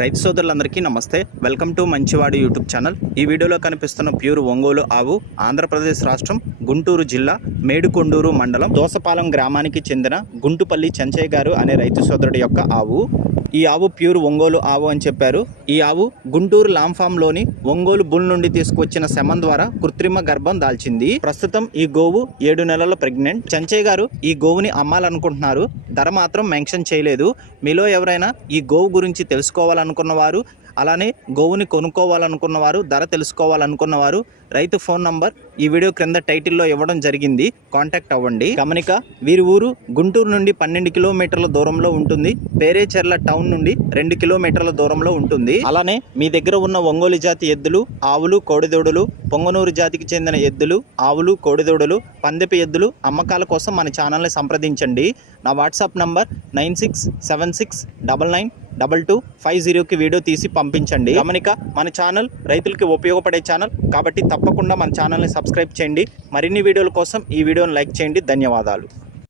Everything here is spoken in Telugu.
రైతు సోదరులందరికీ నమస్తే. వెల్కమ్ టు మంచివాడు యూట్యూబ్ ఛానల్. ఈ వీడియోలో కనిపిస్తున్న ప్యూర్ ఒంగోలు ఆవు ఆంధ్రప్రదేశ్ రాష్ట్రం గుంటూరు జిల్లా మేడుకొండూరు మండలం దోసపాలెం గ్రామానికి చెందిన గుంటుపల్లి చెంచయ్య గారు అనే రైతు సోదరుడి యొక్క ఆవు. ఈ ఆవు ప్యూర్ ఒంగోలు ఆవు అని చెప్పారు. ఈ ఆవు గుంటూరు లాంఫామ్లోని ఒంగోలు బుల్ నుండి తీసుకొచ్చిన శమం ద్వారా కృత్రిమ గర్భం దాల్చింది. ప్రస్తుతం ఈ గోవు ఏడు నెలల ప్రెగ్నెంట్. చంచయ్య గారు ఈ గోవుని అమ్మాలనుకుంటున్నారు. ధర మాత్రం మెన్షన్ చేయలేదు. మీలో ఎవరైనా ఈ గోవు గురించి తెలుసుకోవాలనుకున్న వారు అలానే గోవుని కొనుక్కోవాలనుకున్న వారు ధర తెలుసుకోవాలనుకున్న వారు రైతు ఫోన్ నంబర్ ఈ వీడియో క్రింద టైటిల్లో ఇవ్వడం జరిగింది. కాంటాక్ట్ అవ్వండి. గమనిక వీరి ఊరు గుంటూరు నుండి పన్నెండు కిలోమీటర్ల దూరంలో ఉంటుంది. పేరేచెర్ల టౌన్ టౌన్ నుండి రెండు కిలోమీటర్ల దూరంలో ఉంటుంది. అలానే మీ దగ్గర ఉన్న ఒంగోలు జాతి ఎద్దులు ఆవులు కోడిదూడలు పొంగనూరు జాతికి చెందిన ఎద్దులు ఆవులు కోడిదూడలు పందెపు ఎద్దులు అమ్మకాల కోసం మన ఛానల్ని సంప్రదించండి. నా WhatsApp number nine six seven six double nine double two five జీరోకి వీడియో తీసి పంపించండి. గమనిక మన ఛానల్ రైతులకి ఉపయోగపడే ఛానల్ కాబట్టి తప్పకుండా మన ఛానల్ని సబ్స్క్రైబ్ చేయండి. మరిన్ని వీడియోల కోసం ఈ వీడియోని లైక్ చేయండి. ధన్యవాదాలు.